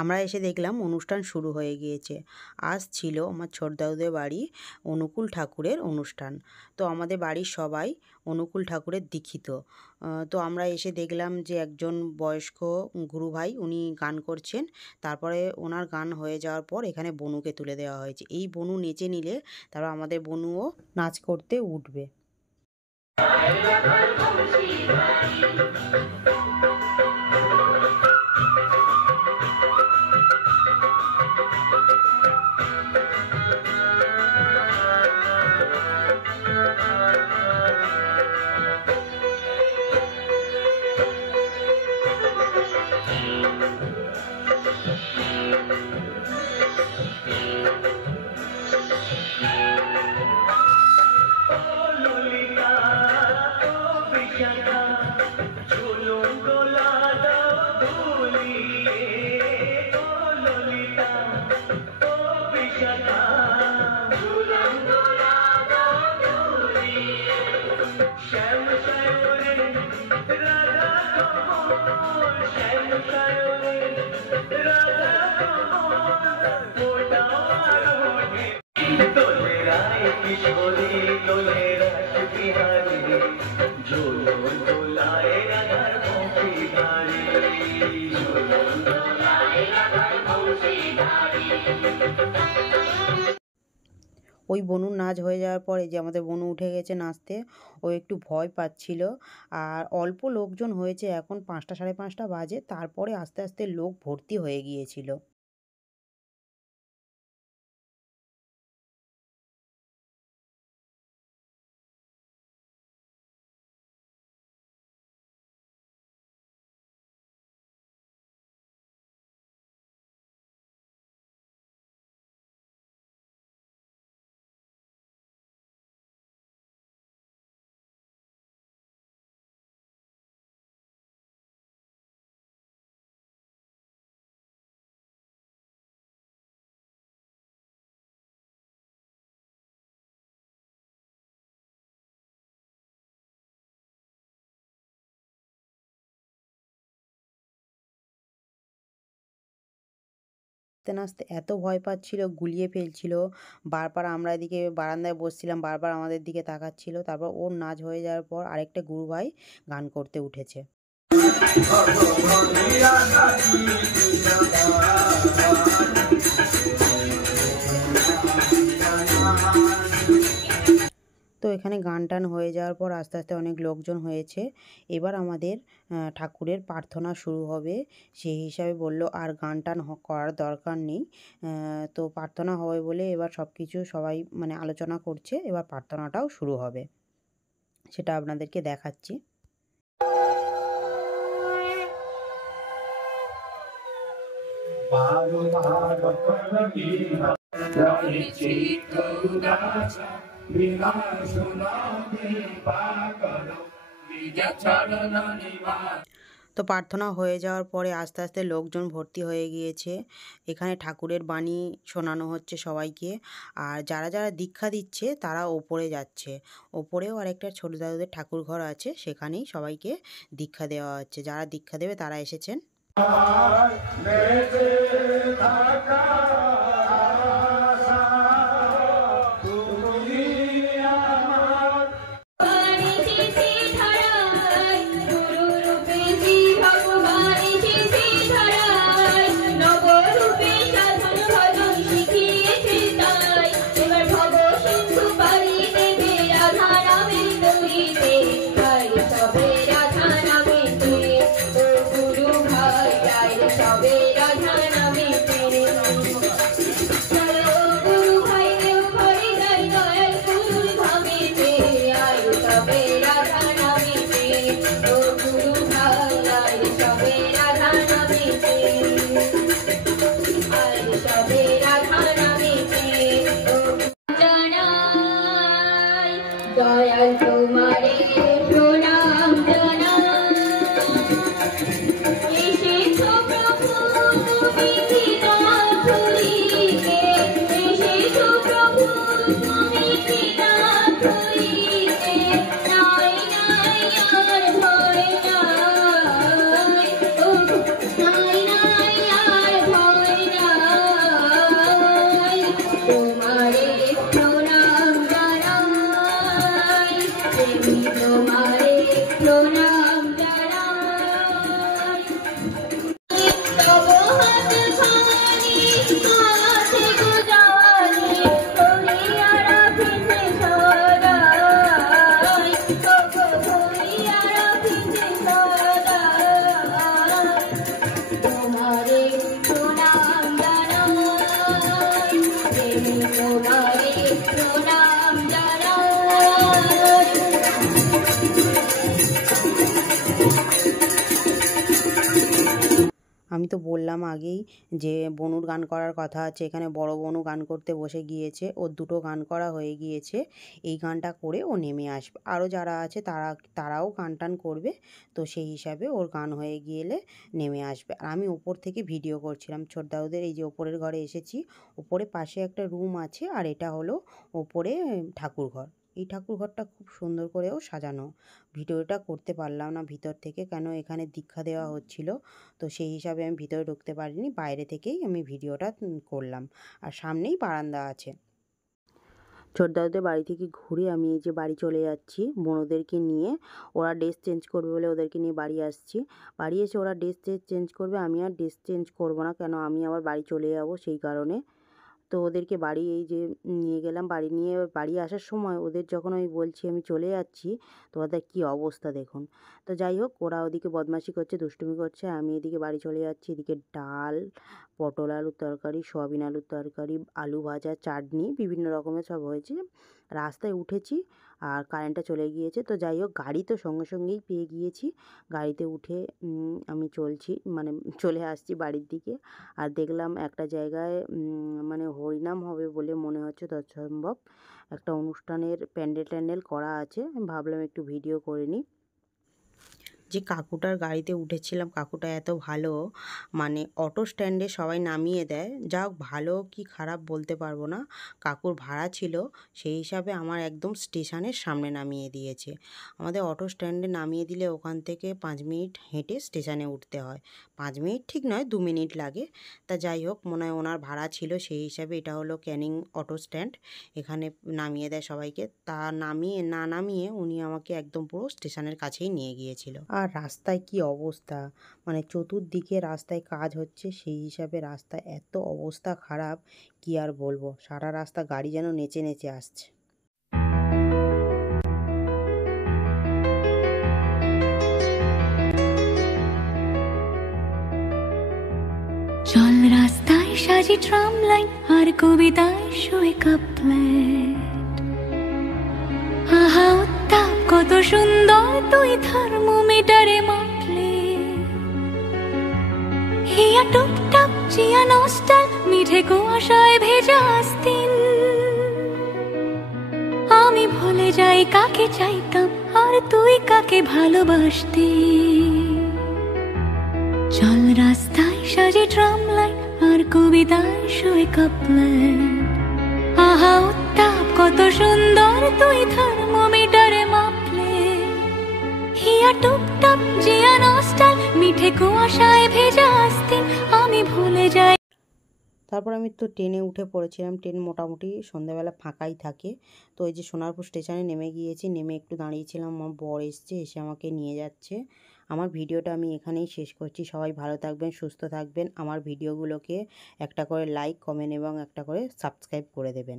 আমরা এসে দেখলাম অনুষ্ঠান শুরু হয়ে গিয়েছে। আজ ছিল আমার ছোটদাদুদের বাড়ি অনুকূল ঠাকুরের অনুষ্ঠান। তো আমাদের বাড়ির সবাই অনুকূল ঠাকুরের দীক্ষিত। তো আমরা এসে দেখলাম যে একজন বয়স্ক গুরুভাই উনি গান করছেন। তারপরে ওনার গান হয়ে যাওয়ার পর এখানে বনুকে তুলে দেওয়া হয়েছে। এই বনু নেচে নিলে তারপর আমাদের বনুও নাচ করতে উঠবে। ওই বনুর নাচ হয়ে যাওয়ার পরে যে আমাদের বনু উঠে গেছে নাচতে, ও একটু ভয় পাচ্ছিল। আর অল্প লোকজন হয়েছে, এখন 5টা সাড়ে 5টা বাজে, তারপরে আস্তে আস্তে লোক ভর্তি হয়ে গিয়েছিল। নাচতে নাচতে এত ভয় পাচ্ছিল, গুলিয়ে ফেলছিল। বারবার আমরা এদিকে বারান্দায় বসছিলাম, বারবার আমাদের দিকে তাকাচ্ছিল। তারপর ওর নাচ হয়ে যাওয়ার পর আরেকটা গুরুভাই গান করতে উঠেছে। তো এখানে গান টান হয়ে যাওয়ার পর আস্তে আস্তে অনেক লোকজন হয়েছে। এবার আমাদের ঠাকুরের প্রার্থনা শুরু হবে। সেই হিসাবে বলল আর গান টান করার দরকার নেই। তো প্রার্থনা হবে বলে এবার সব কিছু সবাই মানে আলোচনা করছে। এবার প্রার্থনাটাও শুরু হবে, সেটা আপনাদেরকে দেখাচ্ছি। তো প্রার্থনা হয়ে যাওয়ার পরে আস্তে আস্তে লোকজন ভর্তি হয়ে গিয়েছে। এখানে ঠাকুরের বাণী শোনানো হচ্ছে সবাইকে। আর যারা যারা দীক্ষা দিচ্ছে তারা ওপরে যাচ্ছে। ওপরেও আরেকটা ছোট দাদুদের ঠাকুর ঘর আছে, সেখানেই সবাইকে দীক্ষা দেওয়া হচ্ছে। যারা দীক্ষা দেবে তারা এসেছেন। দয়াল তোমারে প্রণাম জানাই, এসেছো প্রভু তুমি বিনা করিতে, এসেছো প্রভু তুমি বিনা করিতে, নাই নাই আর ভয় নাই, নাই নাই আর ভয় তো বললাম আগেই যে বনুর গান করার কথা আছে, এখানে বড় বনু গান করতে বসে গিয়েছে, ওর দুটো গান করা হয়ে গিয়েছে, এই গানটা করে ও নেমে আসবে। আরও যারা আছে তারাও গান টান করবে, তো সেই হিসাবে ওর গান হয়ে গেলে নেমে আসবে। আর আমি ওপর থেকে ভিডিও করছিলাম ছোটদাউদের, এই যে ওপরের ঘরে এসেছি, ওপরে পাশে একটা রুম আছে আর এটা হলো ওপরে ঠাকুরঘর। এই ঠাকুরঘরটা খুব সুন্দর করেও সাজানো। ভিডিওটা করতে পারলাম না ভিতর থেকে, কেন এখানে দীক্ষা দেওয়া হচ্ছিল, তো সেই হিসাবে আমি ভিতরে ঢুকতে পারিনি, বাইরে থেকেই আমি ভিডিওটা করলাম। আর সামনেই বারান্দা আছে। ছোটদাউদের বাড়ি থেকে ঘুরে আমি এই যে বাড়ি চলে যাচ্ছি বোনদেরকে নিয়ে। ওরা ড্রেস চেঞ্জ করবে বলে ওদেরকে নিয়ে বাড়ি আসছি। বাড়ি এসে ওরা ড্রেস চেঞ্জ করবে, আমি আর ড্রেস চেঞ্জ করবো না, কেন আমি আবার বাড়ি চলে যাবো সেই কারণে। তো ওদেরকে বাড়ি এই যে নিয়ে গেলাম, বাড়ি নিয়ে বাড়ি আসার সময় ওদের যখন আমি বলছি আমি চলে যাচ্ছি, তো ওদের কী অবস্থা দেখুন। তো যাই হোক, ওরা ওদিকে বদমাশি করছে, দুষ্টুমি করছে, আমি এদিকে বাড়ি চলে যাচ্ছি। এদিকে ডাল, পটল আলুর তরকারি, সয়াবিন আলুর তরকারি, আলু ভাজা, চাটনি, বিভিন্ন রকমের সব হয়েছে। রাস্তায় উঠেছি আর কারেন্টটা চলে গিয়েছে। তো যাই হোক, গাড়ি তো সঙ্গে সঙ্গেই পেয়ে গিয়েছি। গাড়িতে উঠে আমি মানে চলে আসছি বাড়ির দিকে। আর দেখলাম একটা জায়গায় মানে হরিনাম হবে বলে মনে হচ্ছে তৎসম্ভব একটা অনুষ্ঠানের প্যান্ডেল করা আছে। আমি ভাবলাম একটু ভিডিও করে নিই। যে কাকুটার গাড়িতে উঠেছিলাম, কাকুটা এত ভালো, মানে অটো স্ট্যান্ডে সবাই নামিয়ে দেয়। যা হোক, ভালো কি খারাপ বলতে পারবো না, কাকুর ভাড়া ছিল সেই হিসাবে আমার একদম স্টেশনের সামনে নামিয়ে দিয়েছে। আমাদের অটো স্ট্যান্ডে নামিয়ে দিলে ওখান থেকে 5 মিনিট হেঁটে স্টেশনে উঠতে হয়। 5 মিনিট ঠিক নয়, 2 মিনিট লাগে। তা যাই হোক, মনে হয় ওনার ভাড়া ছিল সেই হিসাবে। এটা হলো ক্যানিং অটো স্ট্যান্ড, এখানে নামিয়ে দেয় সবাইকে। তা নামিয়ে উনি আমাকে একদম পুরো স্টেশনের কাছেই নিয়ে গিয়েছিল। আর রাস্তায় কি অবস্থা, মানে চতুর্দিকে রাস্তায় কাজ হচ্ছে, সেই হিসাবে রাস্তায় এত অবস্থা খারাপ, কি আর বলবো। সারা রাস্তা গাড়ি যেন নেচে নেচে আসছে। চল রাস্তায় সাজি ট্রাম লাইন আর কবিতায় শুয়ে কাপলেট, আহা উত্তাপ কত সুন্দর তুই থার্মোমিটারে মাপলে, হিয়া টুপটাপ চিয়া নস্টাল মিঠে কুয়াশায় ভেজা আস্তিন, আমি ভুলে যাই কাকে চাইতাম আর তুই কাকে ভালোবাসতি। চল রাস্তায় সাজি ট্রাম লাইন আর কবিতায় শুয়ে কাপলেট, আহা উত্তাপ কত সুন্দর তুই থার্মোমিটারে মাপলে, হিয়া টুপটাপ জিয়া নস্টাল মিঠে কুয়াশায় ভেজা আস্তিন, আমি ভুলে যাই। তারপর আমি তো ট্রেনে উঠে পড়েছিলাম। ট্রেন মোটামুটি সন্ধ্যাবেলা ফাঁকাই থাকে। তো এই যে সোনারপুর স্টেশনে নেমে গিয়েছি, নেমে একটু দাঁড়িয়েছিলাম, আমার বর এসছে, এসে আমাকে নিয়ে যাচ্ছে। আমার ভিডিওটা আমি এখানেই শেষ করছি। সবাই ভালো থাকবেন, সুস্থ থাকবেন। আমার ভিডিওগুলোকে একটা করে লাইক, কমেন্ট এবং একটা করে সাবস্ক্রাইব করে দেবেন।